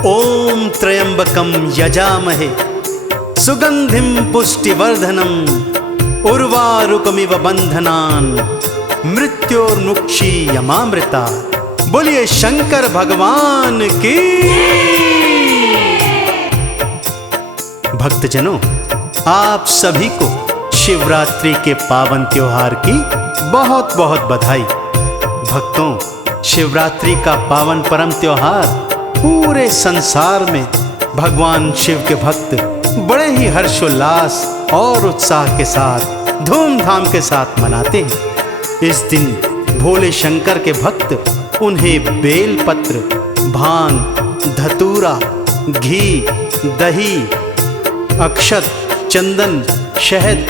ओम त्र्यंबकम यजामहे सुगंधिम पुष्टिवर्धनम उर्वारुकमिव बंधनान मृत्योर्मुक्षीयमामृता। बोलिए शंकर भगवान की। भक्तजनों, आप सभी को शिवरात्रि के पावन त्योहार की बहुत बहुत बधाई। भक्तों, शिवरात्रि का पावन परम त्योहार पूरे संसार में भगवान शिव के भक्त बड़े ही हर्षोल्लास और उत्साह के साथ धूमधाम के साथ मनाते हैं। इस दिन भोले शंकर के भक्त उन्हें बेलपत्र, भांग, धतूरा, घी, दही, अक्षत, चंदन, शहद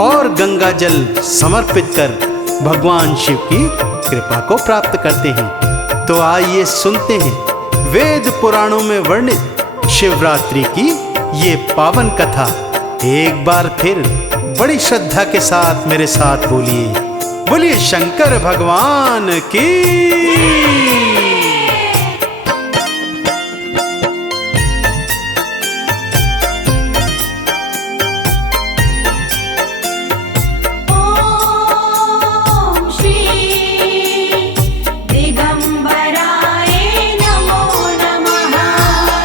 और गंगा जल समर्पित कर भगवान शिव की कृपा को प्राप्त करते हैं। तो आइए सुनते हैं वेद पुराणों में वर्णित शिवरात्रि की ये पावन कथा। एक बार फिर बड़ी श्रद्धा के साथ मेरे साथ बोलिए, बोलिए शंकर भगवान की।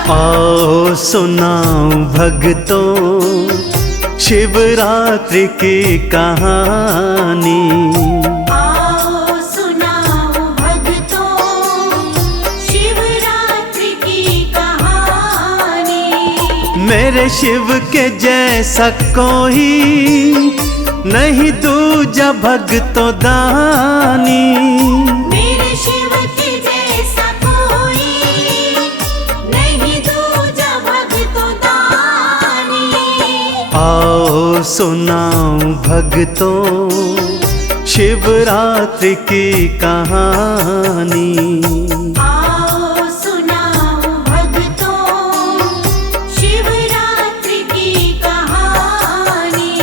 आओ सुनाओ भक्तों शिवरात्रि की कहानी। आओ सुनाओ भक्तों शिवरात्रि की कहानी। मेरे शिव के जैसा कोई नहीं दूजा भक्तों दानी। आओ सुनाओ भक्तों शिवरात्रि की कहानी। आओ सुनाओ भक्तों शिवरात्रि की कहानी।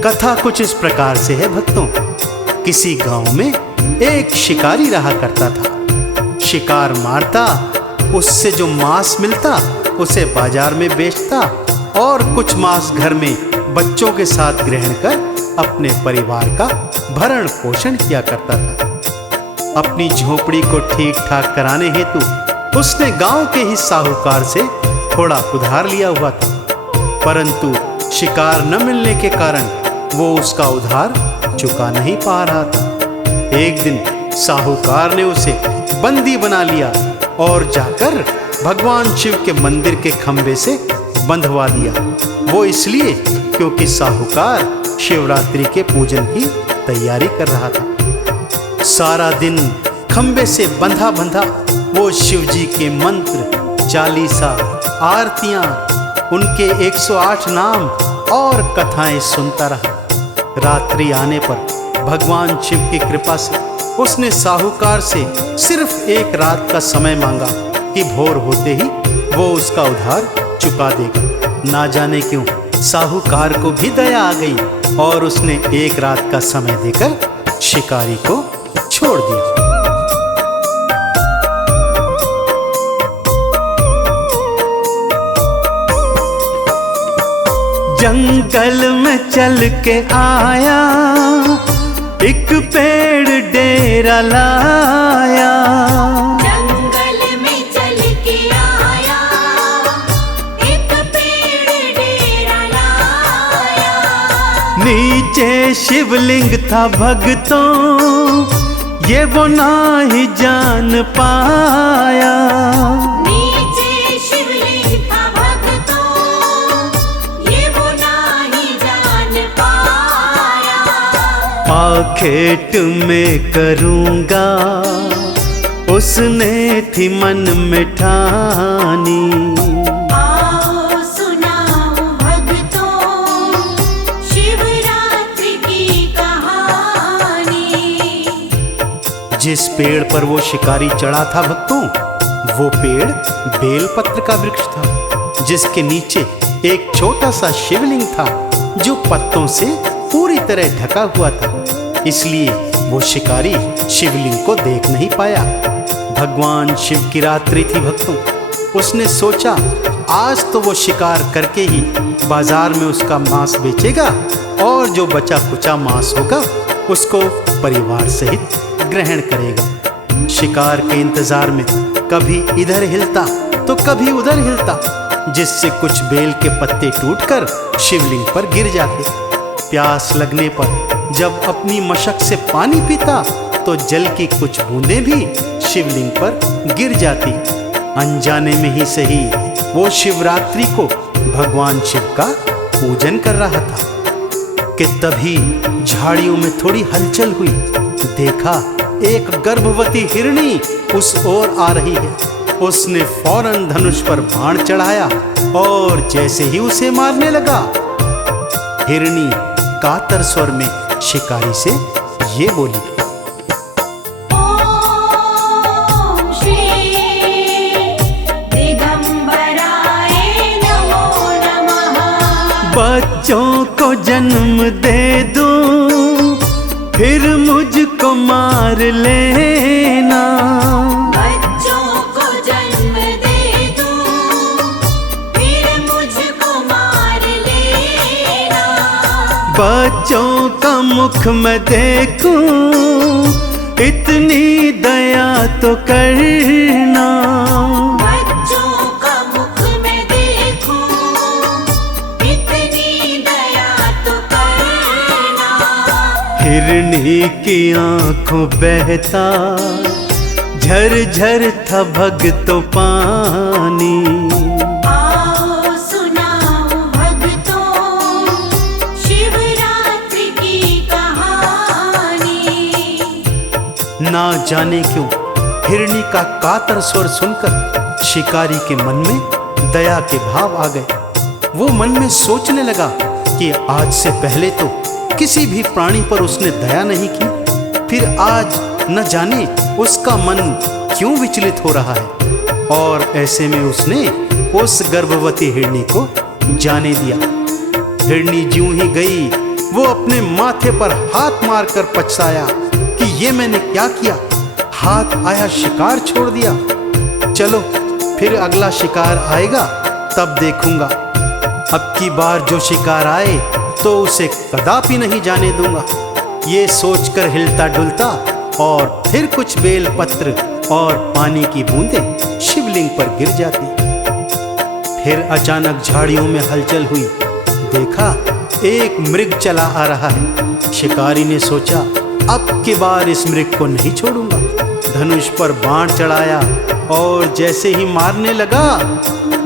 कथा कुछ इस प्रकार से है भक्तों। किसी गांव में एक शिकारी रहा करता था। शिकार मारता, उससे जो मांस मिलता उसे बाजार में बेचता और कुछ मांस घर में बच्चों के साथ ग्रहण कर अपने परिवार का भरण पोषण किया करता था। अपनी झोपड़ी को ठीक ठाक कराने हेतु उसने गांव के ही साहूकार से थोड़ा उधार लिया हुआ था, परंतु शिकार न मिलने के कारण वो उसका उधार चुका नहीं पा रहा था। एक दिन साहूकार ने उसे बंदी बना लिया और जाकर भगवान शिव के मंदिर के खंभे से बंधवा दिया। वो इसलिए क्योंकि साहूकार शिवरात्रि के पूजन की तैयारी कर रहा था। सारा दिन खंबे से बंधा बंधा वो शिव जी के मंत्र, चालीसा, आरतियां, उनके 108 नाम और कथाएं सुनता रहा। रात्रि आने पर भगवान शिव की कृपा से उसने साहूकार से सिर्फ एक रात का समय मांगा कि भोर होते ही वो उसका उधार चुका देगा। ना जाने क्यों साहूकार को भी दया आ गई और उसने एक रात का समय देकर शिकारी को छोड़ दिया। जंगल में चल के आया, एक पेड़ डेरा लाया। नीचे शिवलिंग था भक्तों, ये वो ना ही जान पाया। नीचे शिवलिंग था भक्तों, ये वो ना ही जान पाया। आखेट में करूँगा उसने थी मन में ठानी। जिस पेड़ पर वो शिकारी चढ़ा था भक्तों, वो पेड़ बेलपत्र का वृक्ष था, जिसके नीचे एक छोटा सा शिवलिंग था जो पत्तों से पूरी तरह ढका हुआ था। इसलिए वो शिकारी शिवलिंग को देख नहीं पाया। भगवान शिव की रात्रि थी भक्तों। उसने सोचा आज तो वो शिकार करके ही बाजार में उसका मांस बेचेगा और जो बचा कुचा मांस होगा उसको परिवार सहित ग्रहण करेगा। शिकार के इंतजार में कभी इधर हिलता तो कभी उधर हिलता, जिससे कुछ बेल के पत्ते टूटकर शिवलिंग पर गिर जाते। प्यास लगने पर जब अपनी मशक से पानी पीता तो जल की कुछ बूंदें भी शिवलिंग पर गिर जाती। अनजाने में ही सही वो शिवरात्रि को भगवान शिव का पूजन कर रहा था कि तभी झाड़ियों में थोड़ी हलचल हुई। देखा एक गर्भवती हिरणी उस ओर आ रही है। उसने फौरन धनुष पर बाण चढ़ाया और जैसे ही उसे मारने लगा, हिरणी कातर स्वर में शिकारी से ये बोली, ओम श्री दिगंबराय नमो नमः। बच्चों को जन्म दे दूं फिर मुझको मार लेना। बच्चों को जन्म दे दूं फिर मुझको मार लेना। बच्चों का मुख मैं देखूं इतनी दया तो करना। बच्चों का मुख मैं देखूं इतनी दया तो करना। हिरणी की आंखों बहता झरझर था भगतों पानी। आओ सुनाओ भक्तों शिवरात्रि की कहानी। ना जाने क्यों हिरणी का कातर स्वर सुनकर शिकारी के मन में दया के भाव आ गए। वो मन में सोचने लगा कि आज से पहले तो किसी भी प्राणी पर उसने दया नहीं की, फिर आज न जाने उसका मन क्यों विचलित हो रहा है। और ऐसे में उसने उस गर्भवती हिरणी को जाने दिया। हिरणी ज्यों ही गई वो अपने माथे पर हाथ मारकर पछताया कि ये मैंने क्या किया, हाथ आया शिकार छोड़ दिया। चलो फिर अगला शिकार आएगा तब देखूंगा। अब की बार जो शिकार आए तो उसे कदापि नहीं जाने दूंगा। ये सोचकर हिलता डुलता और फिर कुछ बेल पत्र और पानी की बूंदें शिवलिंग पर गिर जाती। फिर अचानक झाड़ियों में हलचल हुई। देखा एक मृग चला आ रहा है। शिकारी ने सोचा अब की बार इस मृग को नहीं छोड़ूंगा। धनुष पर बाण चढ़ाया और जैसे ही मारने लगा,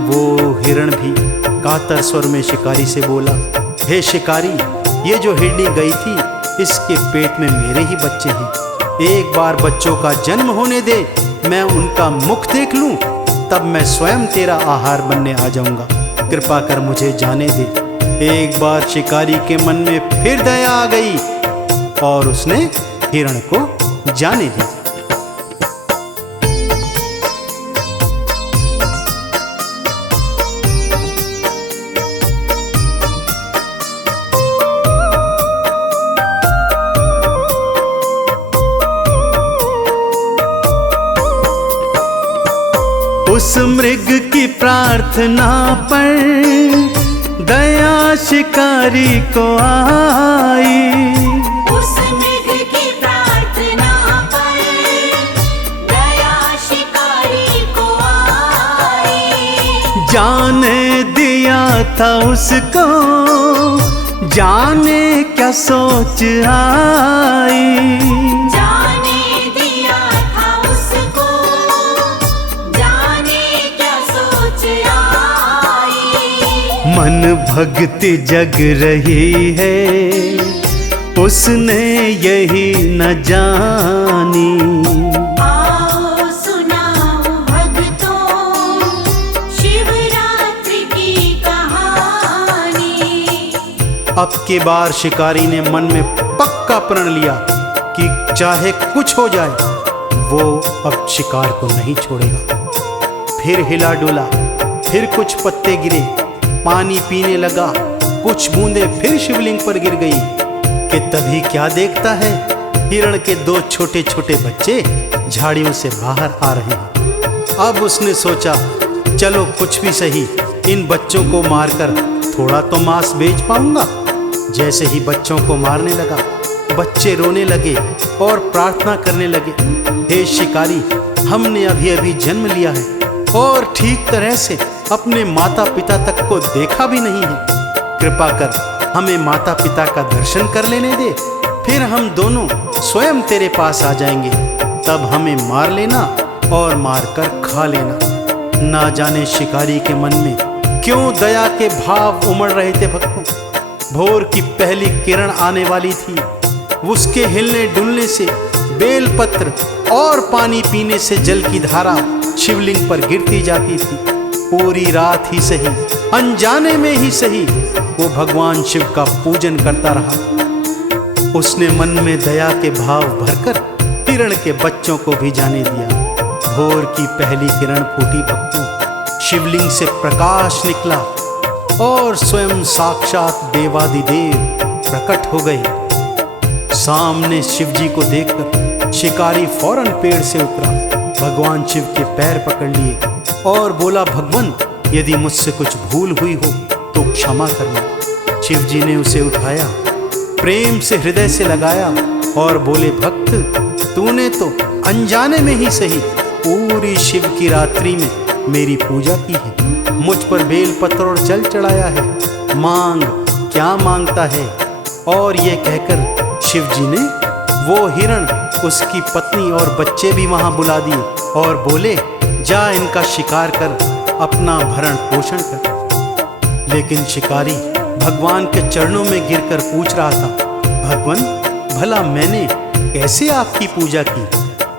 वो हिरण भी कातर स्वर में शिकारी से बोला, हे शिकारी, ये जो हिरणी गई थी इसके पेट में मेरे ही बच्चे हैं। एक बार बच्चों का जन्म होने दे, मैं उनका मुख देख लूं, तब मैं स्वयं तेरा आहार बनने आ जाऊंगा। कृपा कर मुझे जाने दे। एक बार शिकारी के मन में फिर दया आ गई और उसने हिरण को जाने दी। उस मृग की प्रार्थना पर दया शिकारी को आई। उस मृग की प्रार्थना पर दया शिकारी को आई। जाने दिया था उसको, जाने क्या सोच आई। जाने दिया था उसको, जाने क्या सोच आई। मन भक्ति जग रही है, उसने यही न जानी। आओ सुनाओ भक्तों शिवरात्रि की कहानी। अब के बार शिकारी ने मन में पक्का प्रण लिया कि चाहे कुछ हो जाए वो अब शिकार को नहीं छोड़ेगा। फिर हिला डुला, फिर कुछ पत्ते गिरे, पानी पीने लगा, कुछ बूंदें फिर शिवलिंग पर गिर गई कि तभी क्या देखता है, हिरण के दो छोटे छोटे बच्चे झाड़ियों से बाहर आ रहे हैं। अब उसने सोचा चलो कुछ भी सही, इन बच्चों को मारकर थोड़ा तो मांस बेच पाऊंगा। जैसे ही बच्चों को मारने लगा, बच्चे रोने लगे और प्रार्थना करने लगे, हे शिकारी, हमने अभी अभी जन्म लिया है और ठीक तरह से अपने माता पिता तक को देखा भी नहीं है। कृपा कर हमें माता पिता का दर्शन कर लेने दे, फिर हम दोनों स्वयं तेरे पास आ जाएंगे। तब हमें मार लेना और मारकर खा लेना। ना जाने शिकारी के मन में क्यों दया के भाव उमड़ रहे थे भक्तों। भोर की पहली किरण आने वाली थी, उसके हिलने डुलने से बेलपत्र और पानी पीने से जल की धारा शिवलिंग पर गिरती जाती थी। पूरी रात ही सही, अनजाने में ही सही, वो भगवान शिव का पूजन करता रहा। उसने मन में दया के भाव भरकर हिरण के बच्चों को भी जाने दिया। भोर की पहली किरण फूटी भक्तों, शिवलिंग से प्रकाश निकला और स्वयं साक्षात देवादिदेव प्रकट हो गए। सामने शिवजी को देखकर शिकारी फौरन पेड़ से उतरा, भगवान शिव के पैर पकड़ लिए और बोला, भगवान, यदि मुझसे कुछ भूल हुई हो तो क्षमा करना। शिवजी ने उसे उठाया, प्रेम से हृदय से लगाया और बोले, भक्त, तूने तो अनजाने में ही सही पूरी शिव की रात्रि में मेरी पूजा की है, मुझ पर बेलपत्र और जल चढ़ाया है, मांग क्या मांगता है। और ये कहकर शिवजी ने वो हिरण, उसकी पत्नी और बच्चे भी वहां बुला दिए और बोले, जा इनका शिकार कर, अपना भरण पोषण कर। लेकिन शिकारी भगवान के चरणों में गिरकर पूछ रहा था, भगवान, भला मैंने कैसे आपकी पूजा की?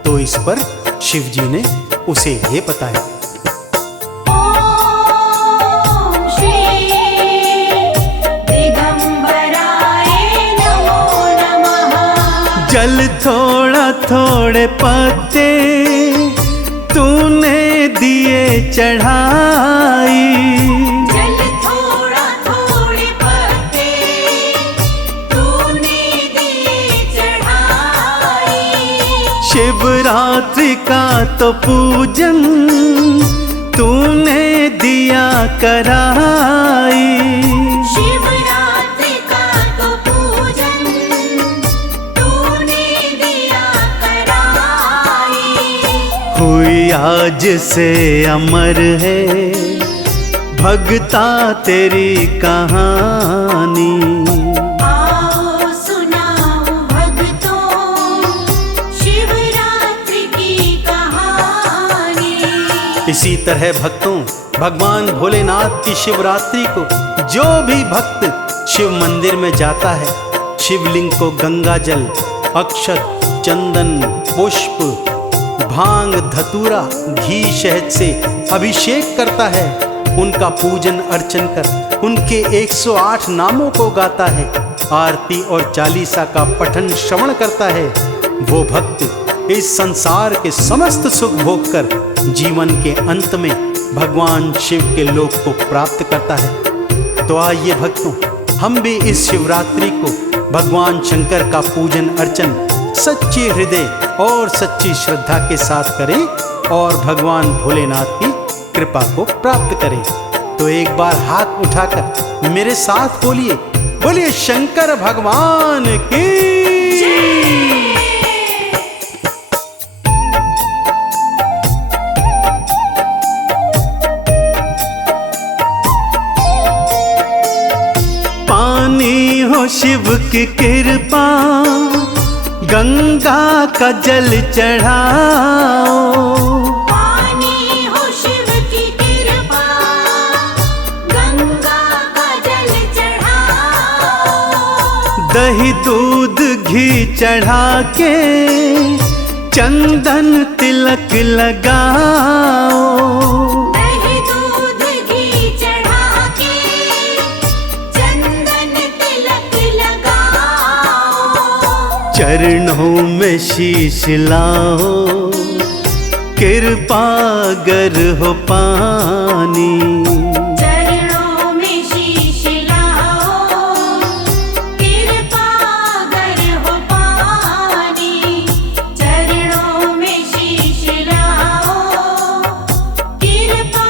तो इस पर शिवजी ने उसे ये बताया, ओम श्री दिगंबराय नमो नमः। जल थोड़ा थोड़े पत्ते तूने दिए चढ़ाई, जल थोड़ा थोड़े पत्ते तूने दिए चढ़ाई। शिवरात्रि का तो पूजन तूने दिया कराई, शिवरात्रि का तो पूजन तूने दिया कराई। हुई आज से अमर है भगता तेरी कहानी। आओ सुनाओ भक्तों शिवरात्रि की कहानी। इसी तरह भक्तों, भगवान भोलेनाथ की शिवरात्रि को जो भी भक्त शिव मंदिर में जाता है, शिवलिंग को गंगा जल, अक्षत, चंदन, पुष्प, भांग, धतूरा, घी, शहद से अभिषेक करता है, उनका पूजन अर्चन कर उनके 108 नामों को गाता है, आरती और चालीसा का पठन श्रवण करता है, वो भक्त इस संसार के समस्त सुख भोग कर जीवन के अंत में भगवान शिव के लोक को प्राप्त करता है। तो आइए भक्तों, हम भी इस शिवरात्रि को भगवान शंकर का पूजन अर्चन सच्चे हृदय और सच्ची श्रद्धा के साथ करें और भगवान भोलेनाथ की कृपा को प्राप्त करें। तो एक बार हाथ उठाकर मेरे साथ बोलिए, बोलिए शंकर भगवान की। पानी हो शिव की कृपा, गंगा का जल चढ़ाओ, पानी हो शिव की कृपा, गंगा का जल चढ़ाओ। दही दूध घी चढ़ा के चंदन तिलक लगाओ, दही दूध घी चढ़ा के चंदन तिलक लगाओ। चरणों में शीश लाओ, कृपा गर हो पानी, चरणों में शीश लाओ, कृपा गर हो पानी। चरणों में शीश लाओ, कृपा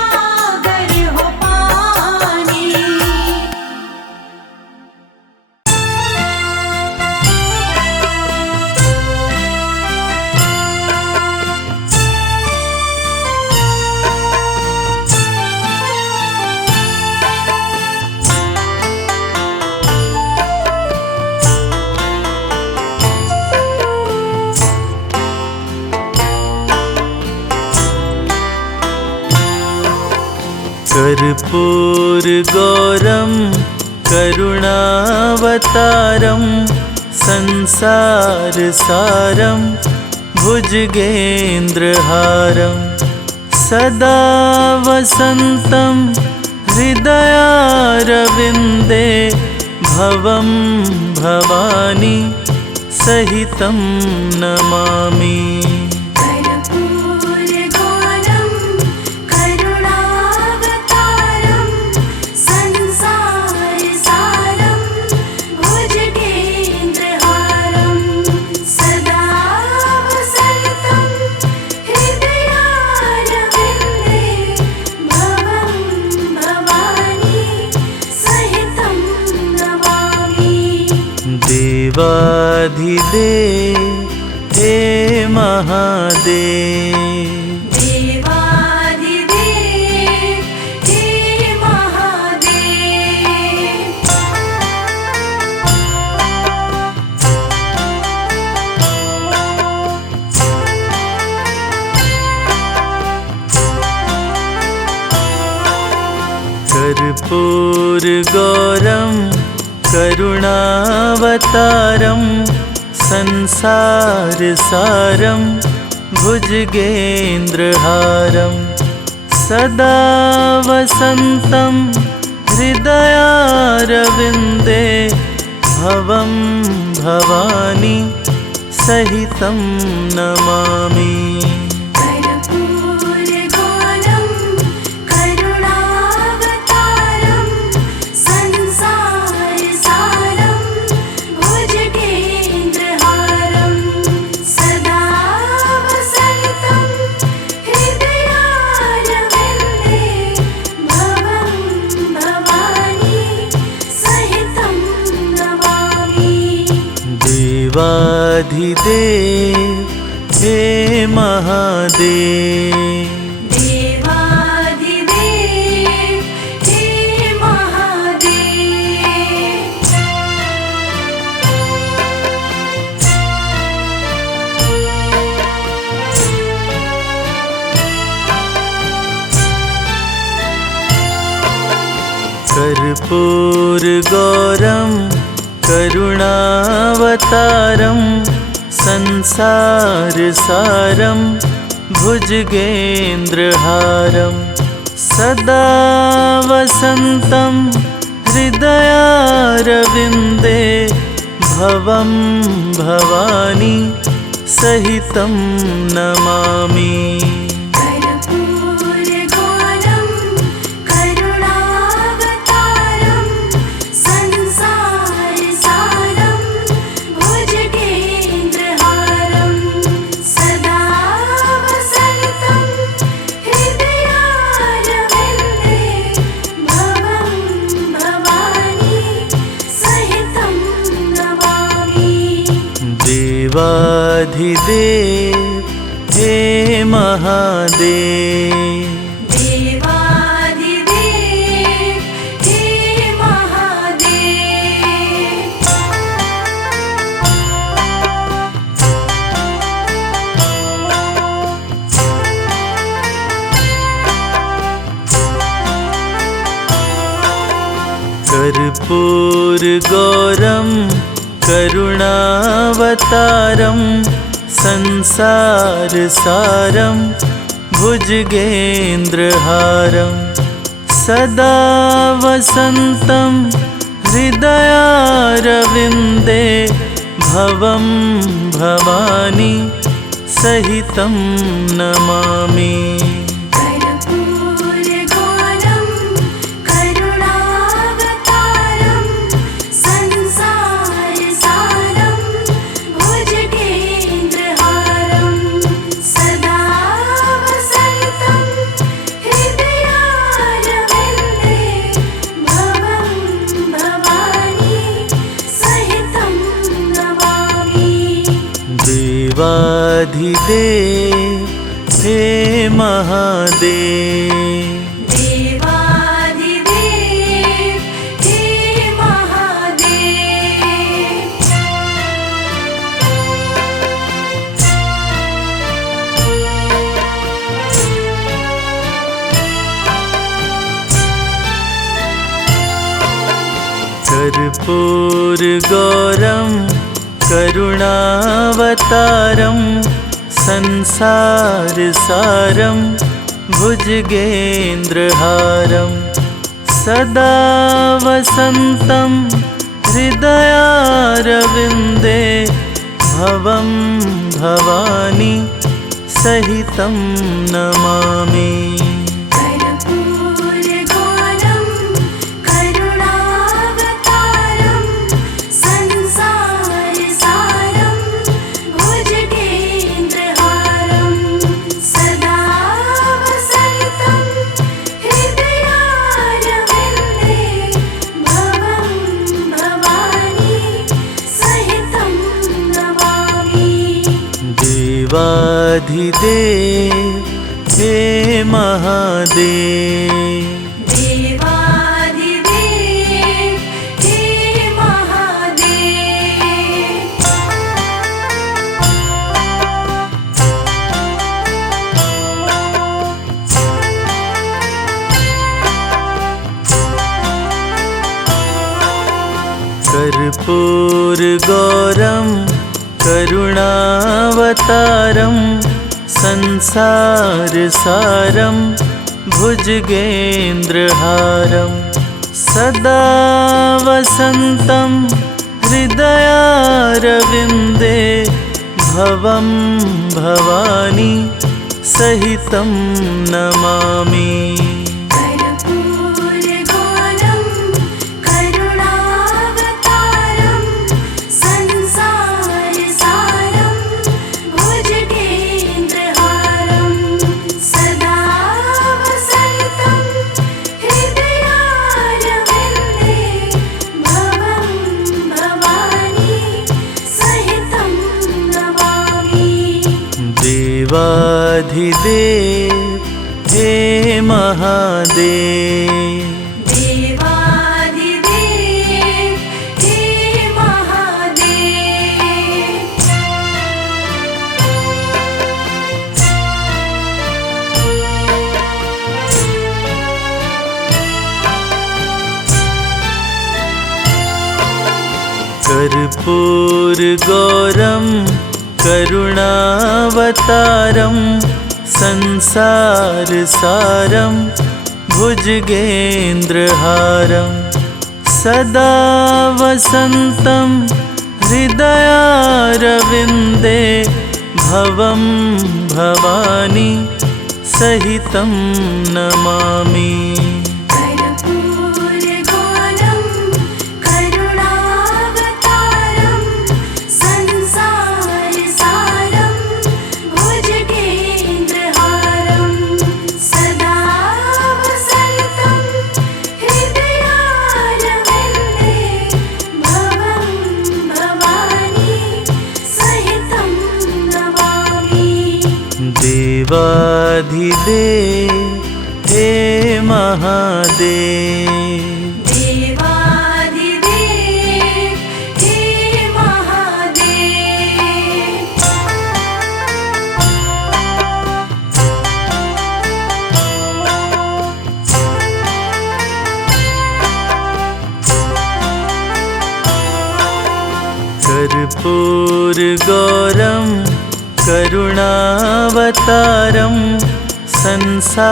कर्पूरगौरं करुणावतारं संसारसारं भुजगेन्द्रहारं सदा वसन्तं हृदयारविन्दे भवं भवानी सहितं नमामि। कर्पूरगौरं करुणावतारं संसारसारं भुजगेन्द्रहारं सदा वसन्तं हृदयारविन्दे भवं भवानी सहितं नमामि। देवाधिदेव हे महादेव, देवाधिदेव हे महादेव। कर्पूरगौरं करुणावतारं संसारसारं भुजगेन्द्रहारं सदा वसन्तं हृदयारविन्दे भवं भवानी सहितं नमामि। कर्पूरगौरं करुणावतारं संसारसारं भुजगेन्द्रहारं सदा वसन्तं हृदयारविन्दे भवं भवानी सहितं नमामि। देवाधिदेव हे महादेव, देवाधिदेव हे महादेव। कर्पूरगौरं करुणावतारं संसारसारं भुजगेन्द्रहारं सदा वसन्तं हृदयारविन्दे भवं भवानी सहितं नमामि। कर्पूरगौरं करुणावतारं संसारसारं भुजगेन्द्रहारं सदा वसन्तं हृदयारविन्दे भवं भवानी सहितं नमामि। देवाधिदेव हे महादेव, देवाधिदेव हे महादेव। कर्पूरगौरं करुणावतारं संसारसारं भुजगेन्द्रहारं सदा वसन्तं हृदयारविन्दे भवं भवानी सहितं नमामि। कर्पूरगौरं करुणावतारं संसारसारं भुजगेन्द्रहारं सदा वसन्तं हृदयारविन्दे भवं भवानी सहितं नमामि। देवाधिदेव हे महादेव, देवाधिदेव हे महादेव। कर्पूरगौरं करुणावतारं संसारसारं भुजगेन्द्रहारं सदा वसन्तं हृदयारविन्दे भवं भवानी सहितं नमामि। कर्पूरगौरं करुणावतारं संसारसारं भुजगेन्द्रहारं सदा वसन्तं हृदयारविन्दे भवं भवानी सहितं नमामि। देवाधिदेव हे महादेव, देवादिदेव हे महादेव। कर्पूरगौरं करुणावतारं संसारसारं भुजगेन्द्रहारं सदा वसन्तं हृदयारविन्दे भवं भवानी सहितं नमामि। कर्पूरगौरं करुणावतारं संसारसारं भुजगेन्द्रहारं सदा वसन्तं हृदयारविन्दे भवं भवानी सहितं नमामि। देवाधिदेव हे महादेव, देवादिदेव हे महादेव। कर्पूरगौरं करुणावतारं संसारसारं भुजगेन्द्रहारं सदा वसन्तं हृदयारविन्दे भवं भवानी सहितं नमामि। कर्पूरगौरं करुणावतारं संसारसारं भुजगेन्द्रहारं सदा वसन्तं हृदयारविन्दे भवं भवानी सहितं नमामि। देवाधिदेव हे महादेव, देवादिदेव हे महादेव। कर्पूरगौरं करुणावतारं संसारसारं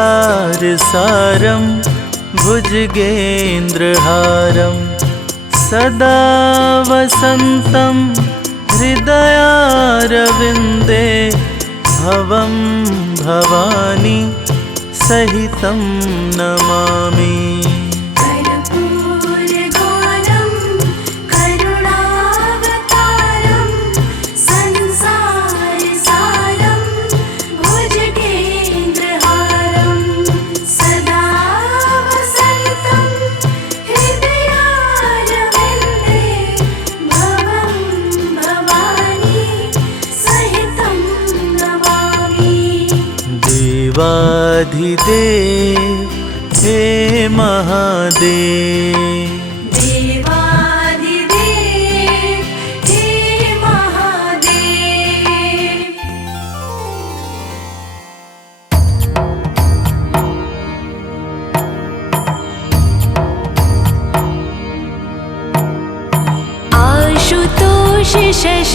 भुजगेन्द्रहारं सदा वसन्तं हृदयारविन्दे भवं भवानी सहितं नमामि। कर्पूरगौरं करुणावतारं संसारसारं भुजगेन्द्रहारं सदा वसन्तं हृदयारविन्दे भवं भवानी सहितं नमामि। देवाधिदेव हे महादेव, देवादिदेव हे महादेव।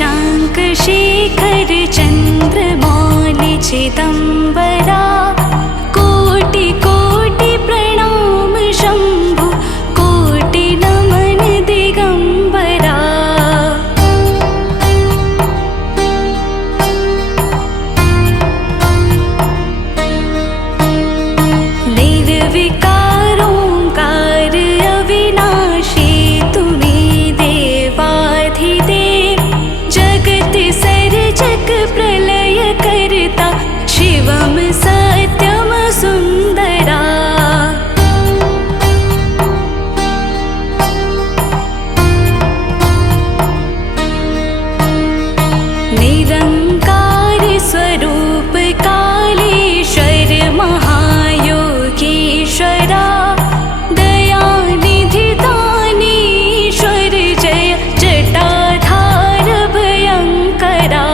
शशाङ्क शेखर चन्द्रमौलि चिदम्बरा कोटि कोटि प्रणाम शम्भु कोटि नमन दिगम्बरा निर्विकारोङ्कार अविनाशी तुम्ही देवाधिदेव जगत सर्जक प्रलय करता शिवम सत्यम सुन्दरा निरङ्कार स्वरूप कालेश्वर महायोगीश्वरा दयानिधि दानीश्वर जय जटाधार भयङ्करा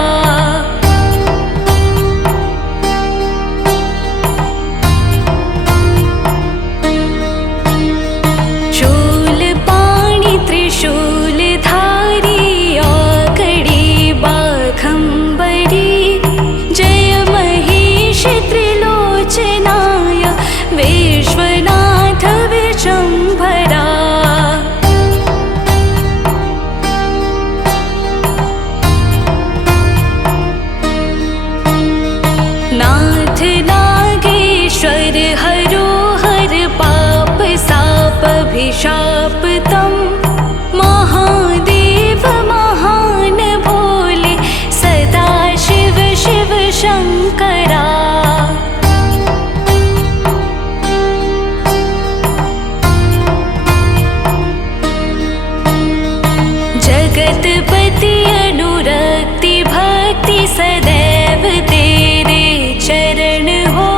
शूलपाणि त्रिशूलधारी औकड़ी बाघम्बरी जय महेश त्रिलोचनाय विश्वनाथ विशम्भरा नाथ नागेश्वर हरोहर पाप सापभिशाप तं महादेव महान भोले सदा शिव शिव शङ्करा जगतपति अनुरक्ति भक्ति सदैव तेरे चरण हो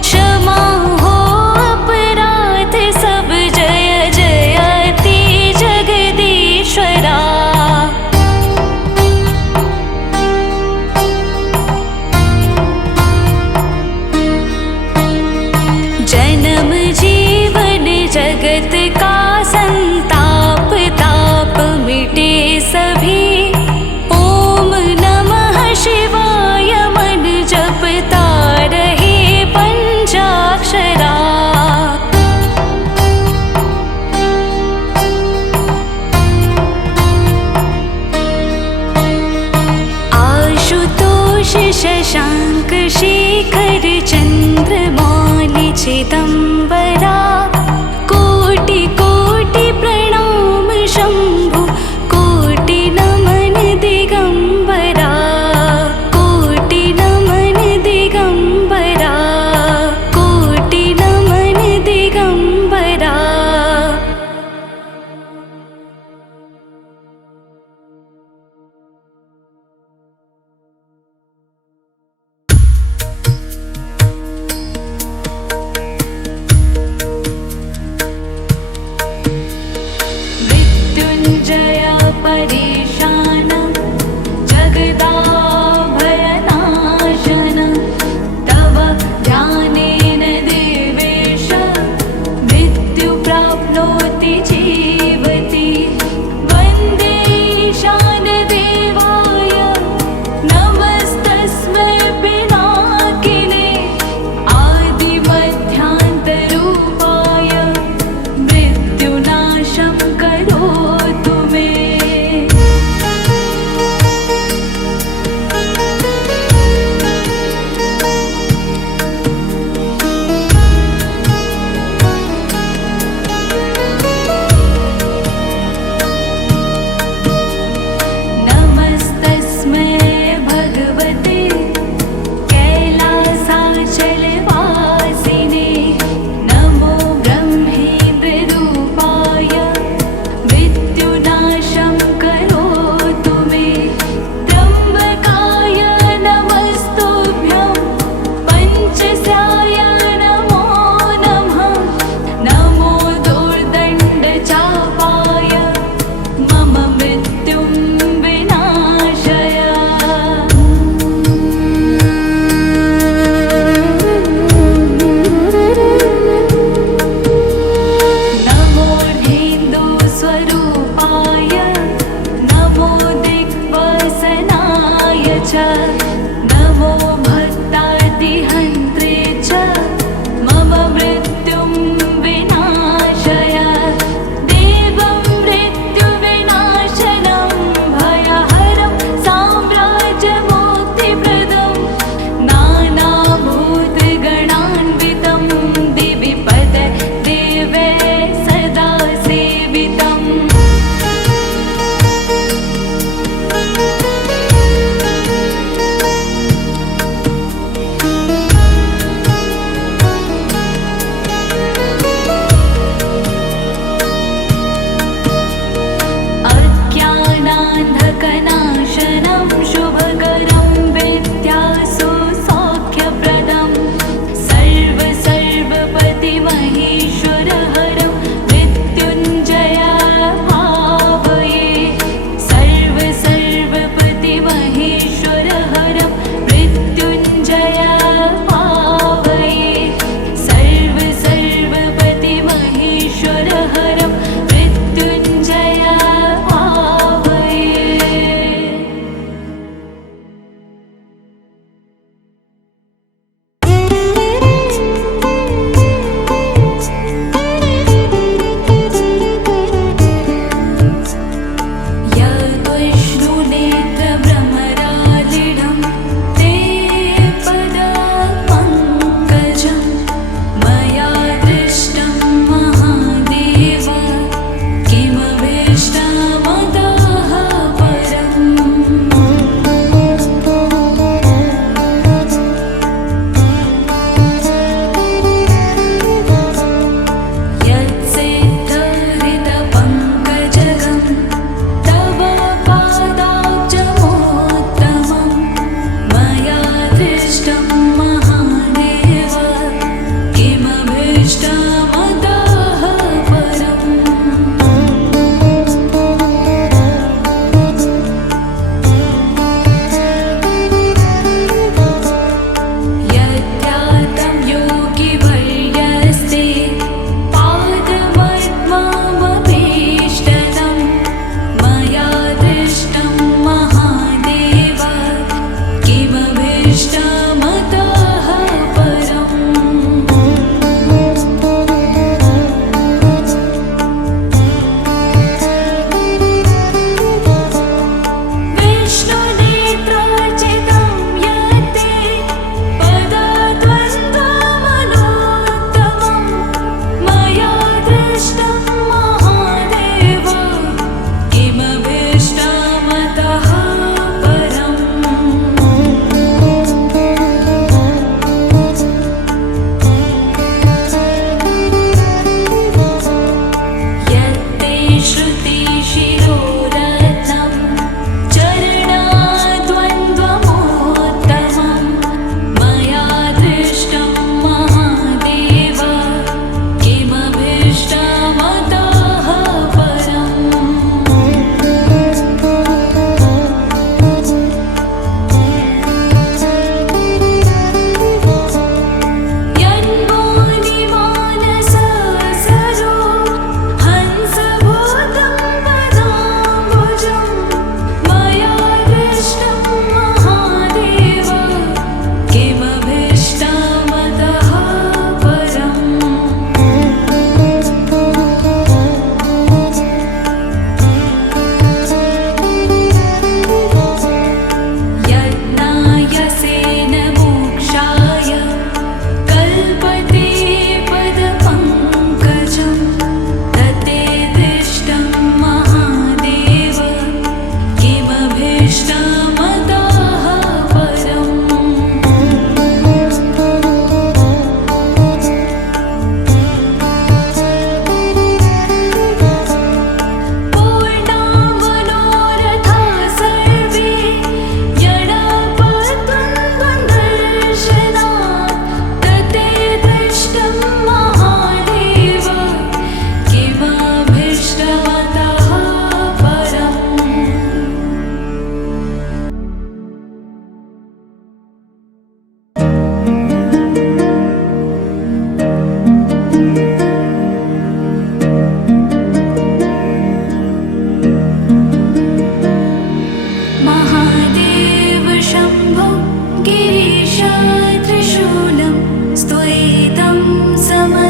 क्षमा हो अपराध सब जय जयति जगदीश्वरा जन्म जीवन जगत का संताप ताप मिटे सभी ओम नमः शिवाय मन जपता रहे पंचाक्षरा आशुतोष शशाङ्क शेखर चन्द्रमौलि चिदम्बरा कोटि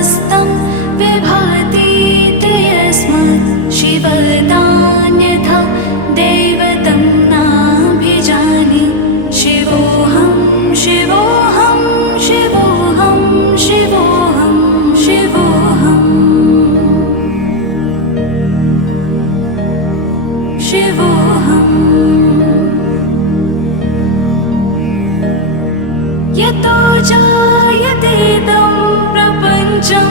समस्तं विभातीति यस्मात् शिवदान्यथा दैवतं नाभिजाने शिवोऽहं शिवोऽहं शिवोऽहं शिवोऽहं शिवोऽहम् शिवोऽहम् यतो जायतेदं प्रपञ्चं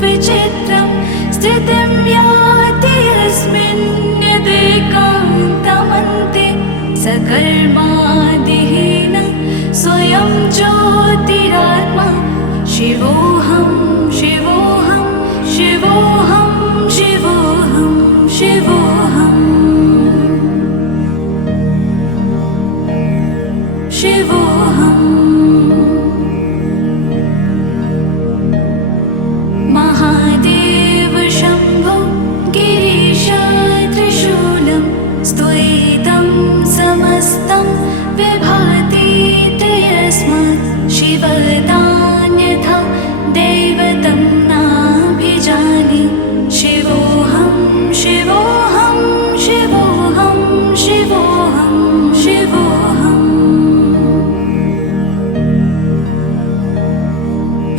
विचित्रं स्थितिं याति यस्मिन् यदेकान्तमन्ते सकर्मादिहीन स्वयं ज्योतिरात्मा शिवोऽहं शिवोऽहं शिवोऽहं शिवोऽहं शिवोऽहम् शिवोऽहम् महादेव शम्भो गिरीश त्रिशूलं स्तुयितं समस्तं विभातीति यस्मात् शिवदान्यथा दैवतं नाभिजाने शिवोऽहं शिवोऽहं शिवोऽहं शिवोऽहं शिवोऽहम्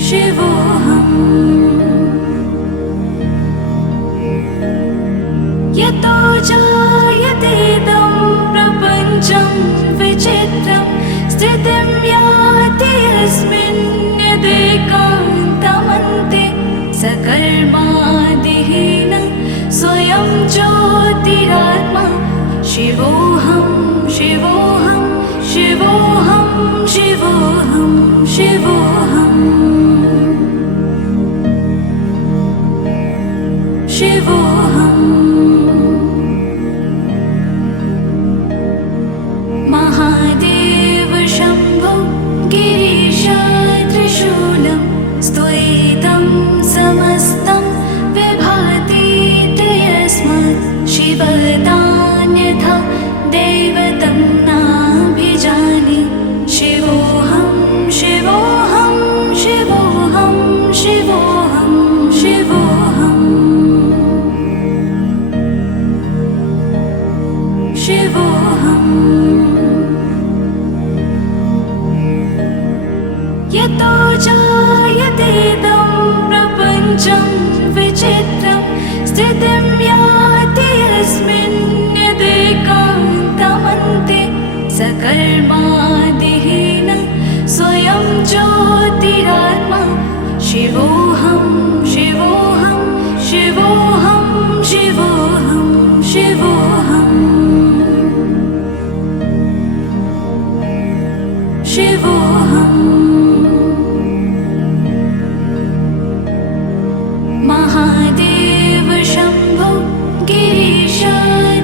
शिवोऽहम् यतो जायतेदं प्रपञ्चं विचित्रं स्थितिं याति यस्मिन् यदेकान्तमन्ते सकर्मादिहीन स्वयं ज्योतिरात्मा शिवोऽहं शिवोऽहं शिवोऽहं शिवोऽहं शिवोऽहम् शिवोऽहम् महादेव शम्भो गिरीश त्रिशूलं स्तुयितं समस्तं विभातीति यस्मात् शिवदान्यथा दैवतं नाभिजाने शिवोऽहं शिवोऽहं शिवोऽहं शिवोऽहं शिवोऽहम् शिवोऽहम् यतो जायतेदं प्रपञ्चं विचित्रं स्थितिं याति यस्मिन् यदेकान्तमन्ते सकर्मादिहीन स्वयं ज्योतिरात्मा शिवोऽहं शिवोऽहं शिवोऽहं शिवोऽहं शिवोऽहम् शिवोऽहम् महादेव शम्भो गिरीश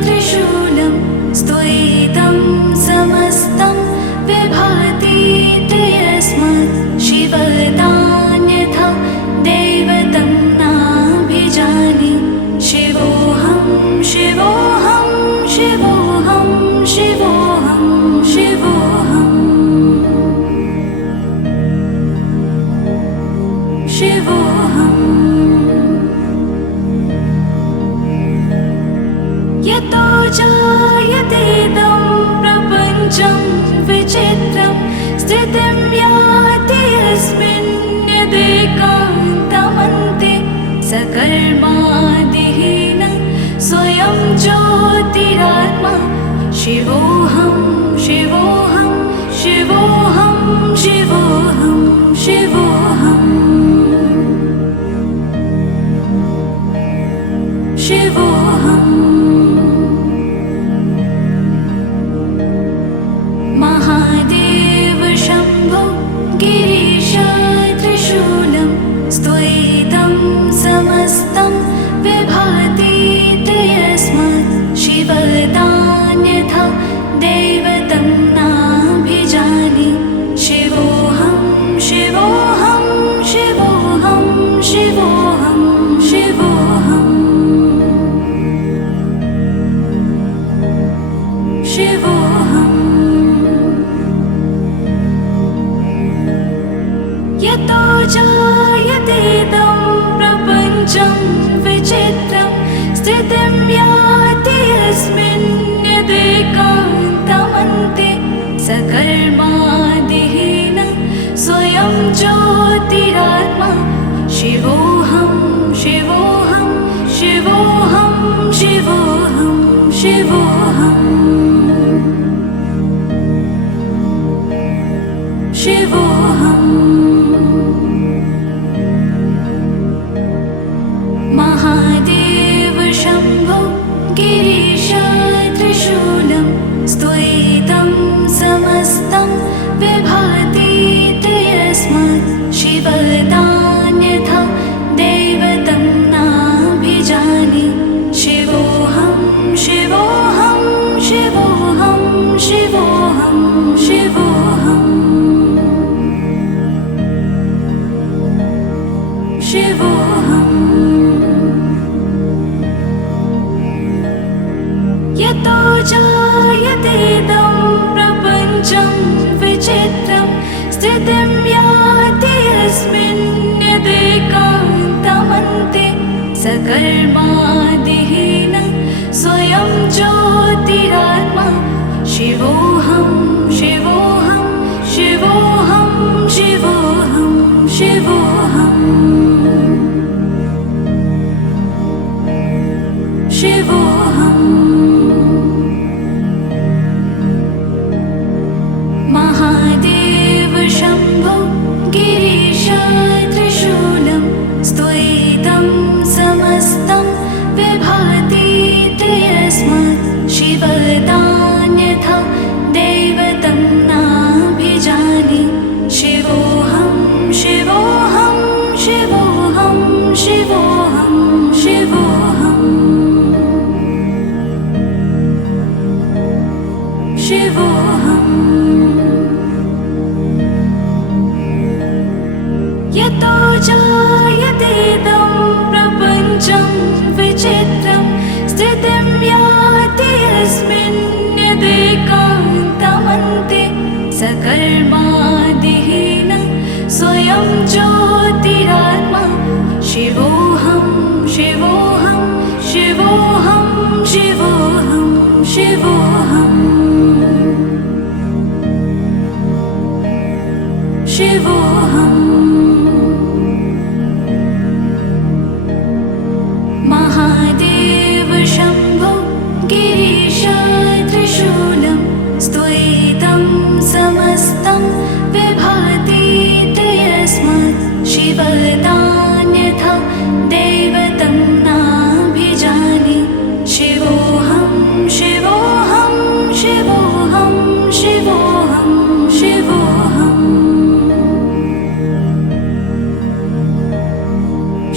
त्रिशूलं स्तुयितं समस्तं विभातीति यस्मात् शिवदान्यथा दैवतं नाभिजाने शिवोऽहं शिवोऽहं शिवोऽहं शिवोऽहं शिवोऽहम् शिवोऽहम् यतो जायतेदं प्रपञ्चं विचित्रं स्थितिं याति यस्मिन् यदेकान्तमन्ते सकर्मादिहीन स्वयं ज्योतिरात्मा शिवोऽहं शिवोऽहं शिवोऽहं शिवोऽहं शिवोऽहम् शिवोऽहम् शिवोऽहं शिवोऽहं शिवोऽहं शिवोऽहं शिवोऽहं शिवोऽहं महादेव शम्भो गिरीश त्रिशूलं स्तुयितं समस्तं विभाति यस्मात् शिवदान्यथा दैवतं नाभिजाने शिवोऽहं शिवोऽहं शिवोऽहं शिवोऽहं शिवोऽहं शिवोऽहं यतो जायतेदं प्रपञ्चं विचित्रं स्थितिं याति यस्मिन् यदेकान्तमन्ते सकर्मादिहीन स्वयं ज्योतिरात्मा शिवोऽहं शिवोऽहं शिवोऽहं शिवोऽहं शिवोऽहं शिवोऽहं महादेव शम्भो गिरीश त्रिशूलं स्तुयितं समस्तं विभाति यस्मात् शिवदान्यथा दैवतं नाभिजाने शिवोऽहं शिवोऽहं शिवोऽहं शिवोऽहं शिवोऽहं शिवोऽहं यतो जायतेदं प्रपञ्चं विचित्रं स्थितिं याति यस्मिन् यदेकान्तमन्ते सकर्मादिहीन स्वयं ज्योतिरात्मा शिवोऽहं शिवोऽहं शिवोऽहं शिवोऽहं शिवोऽहं शिवोऽहं महादेव शम्भो गिरीश त्रिशूलं स्तुयितं समस्तं विभाति यस्मात् शिवदान्यथा दैवतं नाभिजाने शिवोऽहं शिवोऽहं शिवोऽहं शिवोऽहं शिवोऽहं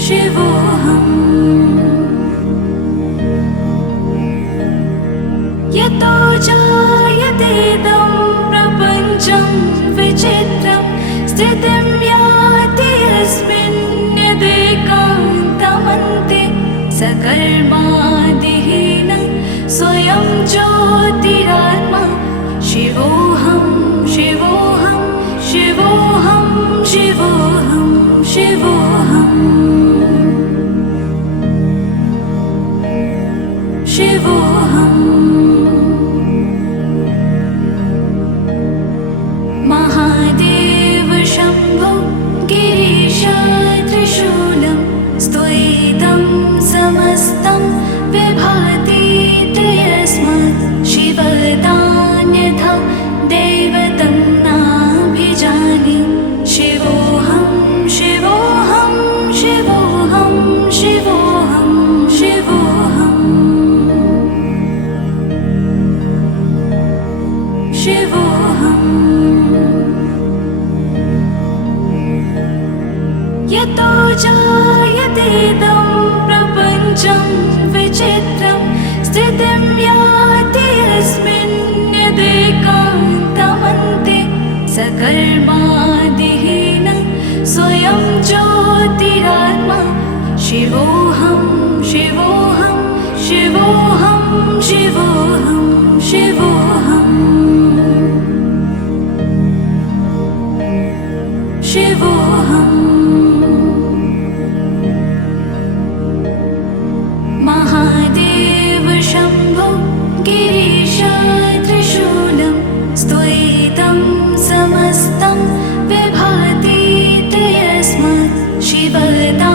शिवोऽहं यतो जायतेदं प्रपञ्चं विचित्रं स्थितिं याति यस्मिन् यदेकान्तमन्ते सकर्मादिहीन स्वयं ज्योतिरात्मा शिवोऽहं शिवोऽहं शिवोऽहं शिवोऽहं शिवोऽहं शिवोऽहं महादेव शम्भो गिरीश त्रिशूलं स्तुयितं समस्तं विभाति यस्मात् शिवदान्यथा दैवतं नाभिजाने शिवोऽहं शिवोऽहं शिवोऽहं शिवोऽहं शिवोऽहं शिवोऽहं यतो जायतेदं प्रपञ्चं विचित्रं स्थितिं याति यस्मिन् यदेकान्तमन्ते सकर्मादिहीन स्वयं ज्योतिरात्मा शिवोऽहं शिवोऽहं शिवोऽहं शिवोऽहं शिवोऽहं शिवोऽहं महादेव शम्भो गिरीश त्रिशूलं स्तुयितं समस्तं विभाति यस्मात् शिवदा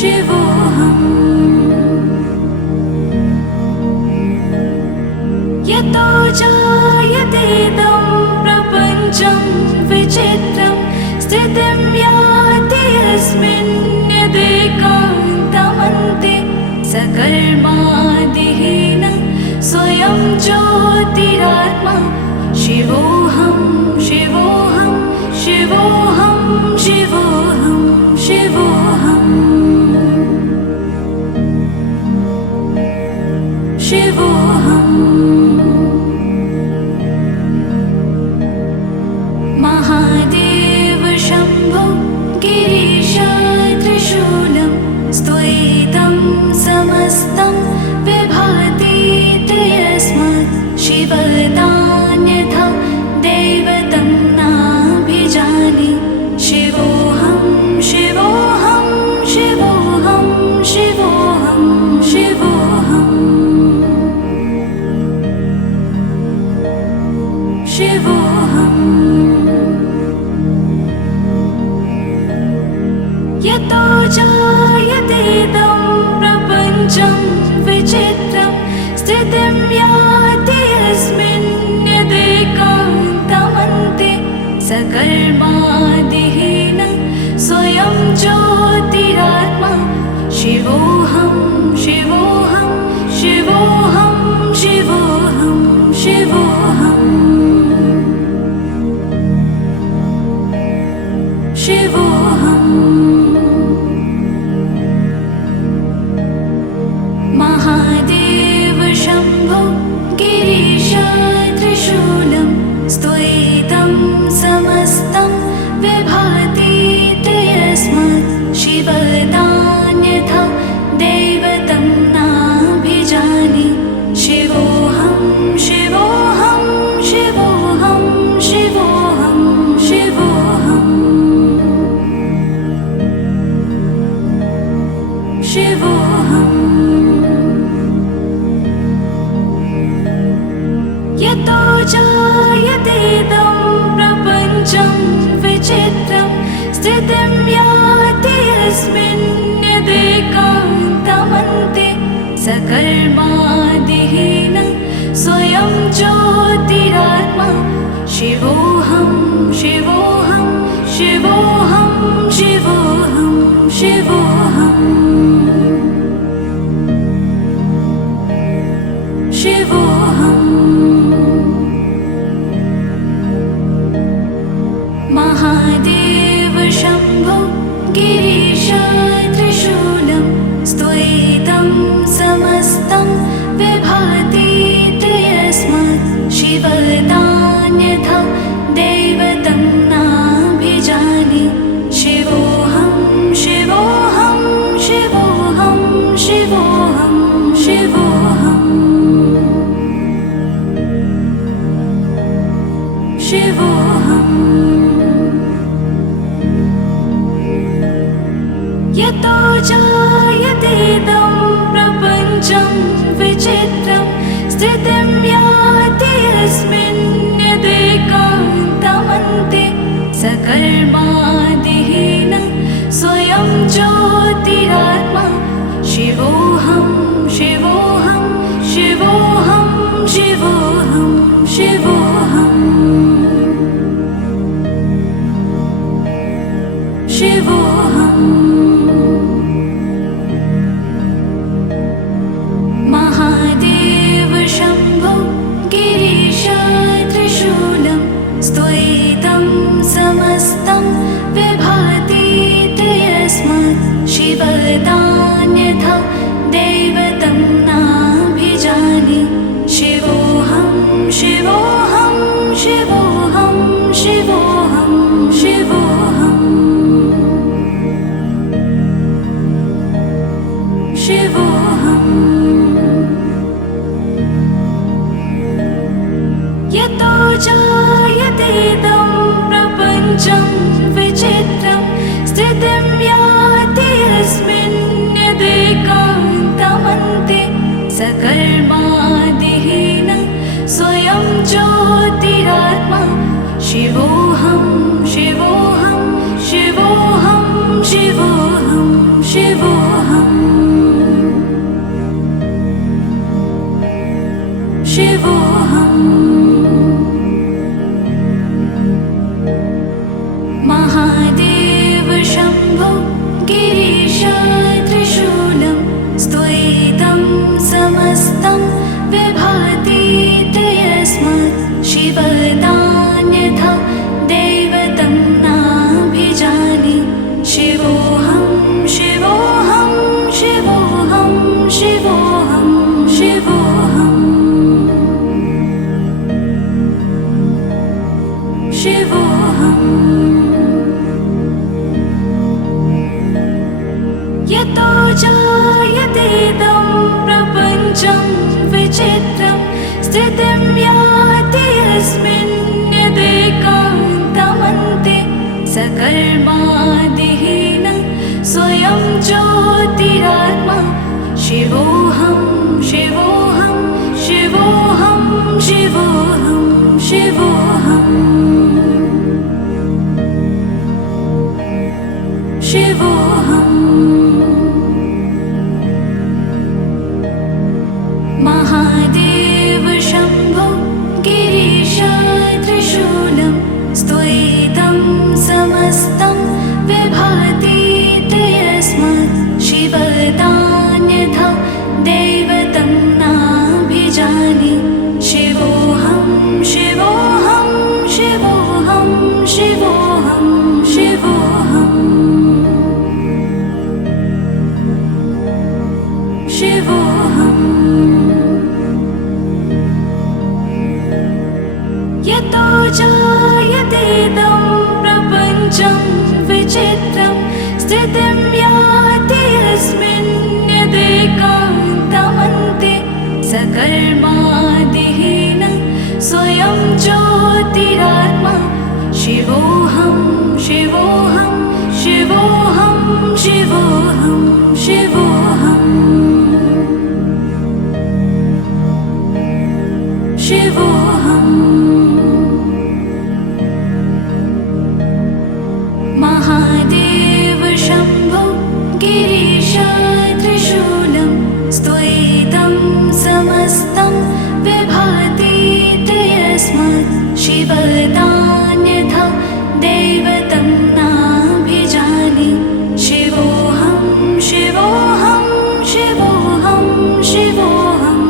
शिवोऽहम् यतो जायतेदं प्रपञ्चं विचित्रं स्थितिं याति यस्मिन् यदेकान्तमन्ते सकर्मादिहीन स्वयं ज्योतिरात्मा शिवोऽहं शिवोऽहं शिवोऽहं शिवोऽहं शिवोऽहम् शिवोऽहम् महादेव शम्भो गिरीश त्रिशूलं स्तुयितं समस्तं विभाति यस्मात् शिवदान्यथा दैवतं नाभिजाने शिवोऽहं शिवोऽहं शिवोऽहं शिवोऽहं शिवोऽहम् शिवोऽहम् यतो जायतेदं प्रपञ्चं विचित्रं स्थितिं याति यस्मिन् यदेकान्तमन्ते सकर्मादिहीन स्वयं ज्योतिरात्मा शिवोऽहं शिवोऽहं शिवोऽहं शिवोऽहं शिवोऽहम् शिवोऽहम् महादेव शम्भो गिरीश त्रिशूलं स्तुयितं समस्तं विभाति यस्मात् शिवदान्यथा दैवतं नाभिजाने शिवोऽहं शिवोऽहं शिवोऽहं शिवोऽहं शिवोऽहम् शिवोऽहम् यतो जायतेदं प्रपञ्चं विचित्रं स्थितिं याति यस्मिन् यदेकान्तमन्ते सकर्मादिहीन स्वयं ज्योतिरात्मा शिवोऽहं शिवोऽहं शिवोऽहं शिवोऽहं शिवोऽहम् शिवोऽहम् महादेव शम्भो गिरीश त्रिशूलं स्तुयितं समस्तं विभाति यस्मात् शिवदान्यथा दैवतं नाभिजाने शिवोऽहं शिवोऽहं शिवोऽहं शिवोऽहं शिवोऽहम् शिवोऽहम् यतो जायतेदं प्रपञ्चं विचित्रं स्थितिं याति यस्मिन् यदेकान्तमन्ते सकर्मादिहीन स्वयं ज्योतिरात्मा शिवोऽहं शिवोऽहं शिवोऽहं शिवोऽहं शिवोऽहम् शिवोऽहम् महादेव शम्भो गिरीश त्रिशूलं स्तुयितं समस्तं विभाति यस्मात् शिवदान्यथा दैवतं नाभिजाने शिवोऽहं शिवोऽहं शिवोऽहं शिवोऽहं शिवोऽहम् शिवोऽहम् यतो जायतेदं प्रपञ्चं विचित्रं स्थितिं याति यस्मिन् यदेकान्तमन्ते सकर्मादिहीन स्वयं ज्योतिरात्मा शिवोऽहं शिवोऽहं शिवोऽहं शिवोऽहं शिवोऽहम् महादेव शम्भो गिरीश त्रिशूलं स्तुयितं समस्तं विभाति ते यस्मात् शिवदान्यथा दैवतं नाभिजाने शिवोऽहं शिवोऽहं शिवोऽहं शिवोऽहं शिवोऽहं शिवोऽहम् यतो जायतेदं प्रपञ्चं विचित्रं स्थितिं याति यस्मिन् यदेकान्तमन्ते सकर्मादिहीन स्वयं ज्योतिरात्मा शिवोऽहं शिवोऽहं शिवोऽहं शिवोऽहं शिवोऽहम् शिवोऽहम् महादेव शम्भो गिरीश त्रिशूलं स्तुयितं समस्तं विभाति ते यस्मात् शिवदान्यथा दैवतं नाभिजाने शिवोऽहं शिवोऽहं शिवोऽहं शिवोऽहं शिवोऽहम् शिवोऽहम् यतो जायतेदं प्रपञ्चं विचित्रं स्थितिं याति यस्मिन् यदेकान्तमन्ते सकर्मादिहीन स्वयं ज्योतिरात्मा शिवोऽहं शिवोऽहं शिवोऽहं शिवोऽहं शिवोऽहम् शिवोऽहम् महादेव शम्भो गिरीश त्रिशूलं स्तुयितं समस्तं विभाति ते यस्मात् शिवदान्यथा दैवतं नाभिजाने शिवोऽहं शिवोऽहं शिवोऽहं शिवोऽहं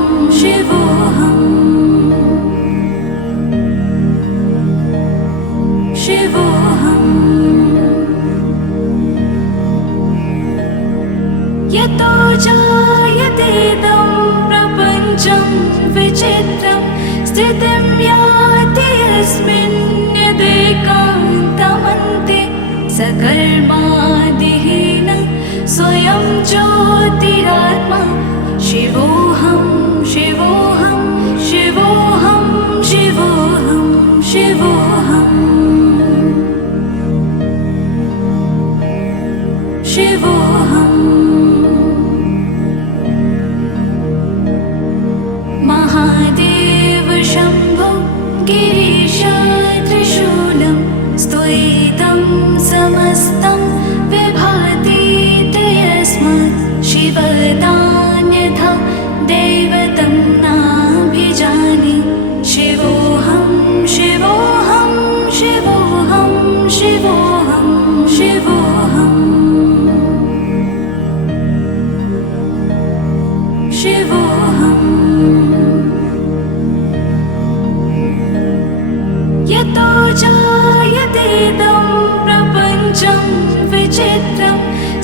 शिवोऽहम् शिवोऽहम् यतो जायतेदं प्रपञ्चं विचित्रं स्थितिं याति यस्मिन् यदेकान्तमन्ते सकर्मादिहीन स्वयं ज्योतिरात्मा शिवोऽहं शिवोऽहं शिवोऽहं शिवोऽहं शिवोऽहम् शिवोऽहम् महादेव शम्भो गिरीश त्रिशूलं स्तुयितं समस्तं विभाति ते यस्मात् शिवदान्यथा दैवतं नाभिजाने शिवोऽहं शिवोऽहं शिवोऽहं शिवोऽहं शिवोऽहम् शिवोऽहम् यतो जायतेदं प्रपञ्चं विचित्रं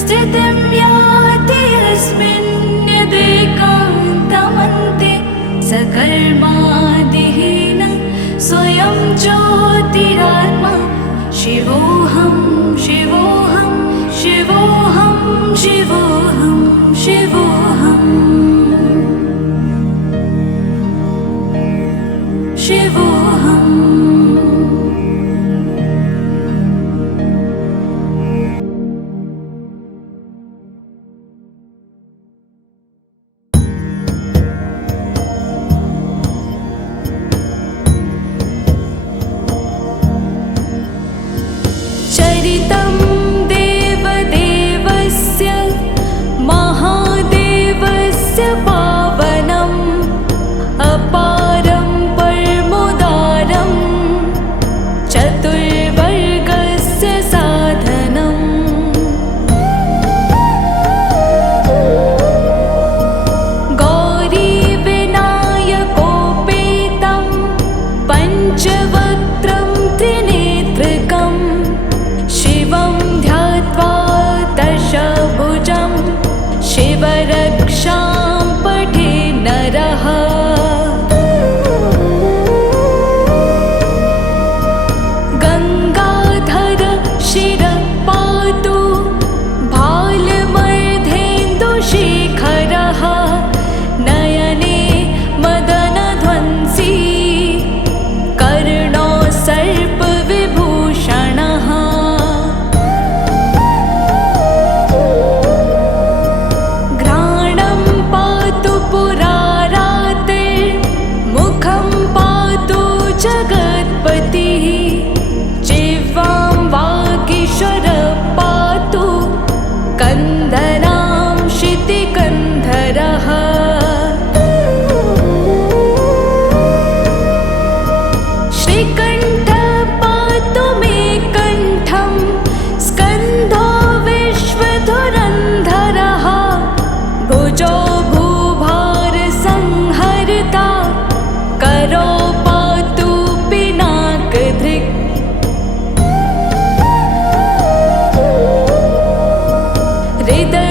स्थितिं याति यस्मिन् यदेकान्तमन्ते सकर्मादिहीन स्वयं ज्योतिरात्मा शिवोऽहं शिवोऽहं शिवोऽहं शिवोऽहं शिवोऽहम् शिवोऽहम् चरितं देवदेवस्य महादेवस्य पावनम् अपारं पर्व कन्दरां शितिकन्धरः श्रीकण्ठ पातु मे कण्ठं स्कन्धो विश्वधुरन्धरः भुजो भूभारसंहर्ता करो पातु पिनाकधृक् हृदय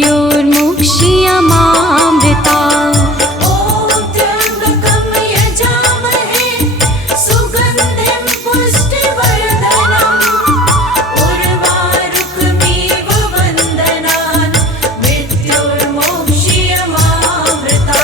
मृत्युर्मुक्ष्यमामृता ॐ त्र्यम्बकं यजामहे सुगन्धिं पुष्टिवर्धनम् उर्वारुकमिव वन्दनान् मृत्युर्मुक्ष्यमामृता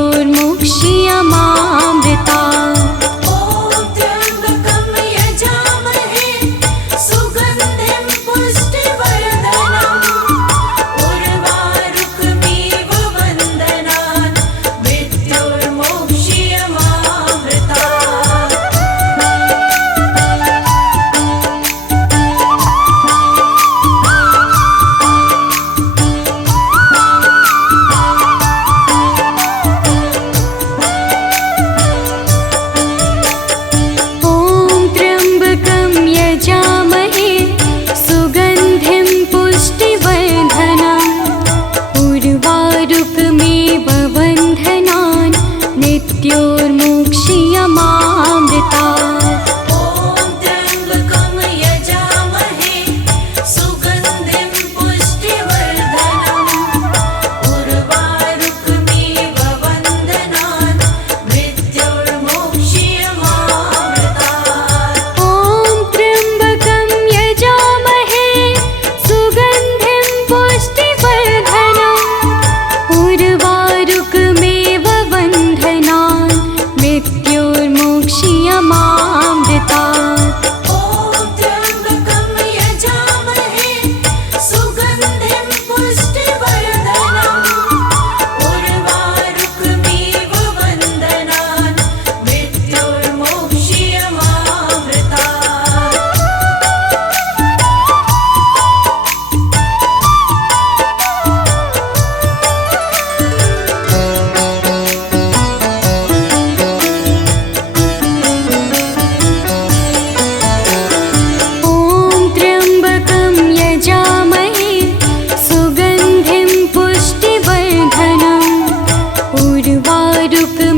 मृत्योर्मुक्षीयमामृता ॐ त्र्यम्बकं यजामहे सुगन्धिं पुष्टिवर्धनम् उर्वारुकमिव वन्दनान् मृत्योर्मुक्षीयमामृता ॐ त्र्यम्बकं यजामहे सुगन्धिं पुष्टिवर्धनम् उर्वारुकमेव बन्धनान् मृत्योर्मुक्षीयमामृता ॐ त्र्यम्बकं यजामहे सुगन्धिं पुष्टिवर्धनम् उर्वारुकमिव वन्दनान् मृत्योर्मुक्षीयमामृता ॐ त्र्यम्बकं यजामहे सुगन्धिं पुष्टिवर्धनम् उर्वारुकमेव बन्धनान् मृत्योर्मुक्षीयमामृता ॐ त्र्यम्बकं यजामहे सुगन्धिं पुष्टिवर्धनम् उर्वारुकमिव वन्दनान् मृत्योर्मुक्षीयमामृता ॐ त्र्यम्बकं यजामहे सुगन्धिं पुष्टिवर्धनम् उर्वारुकमेव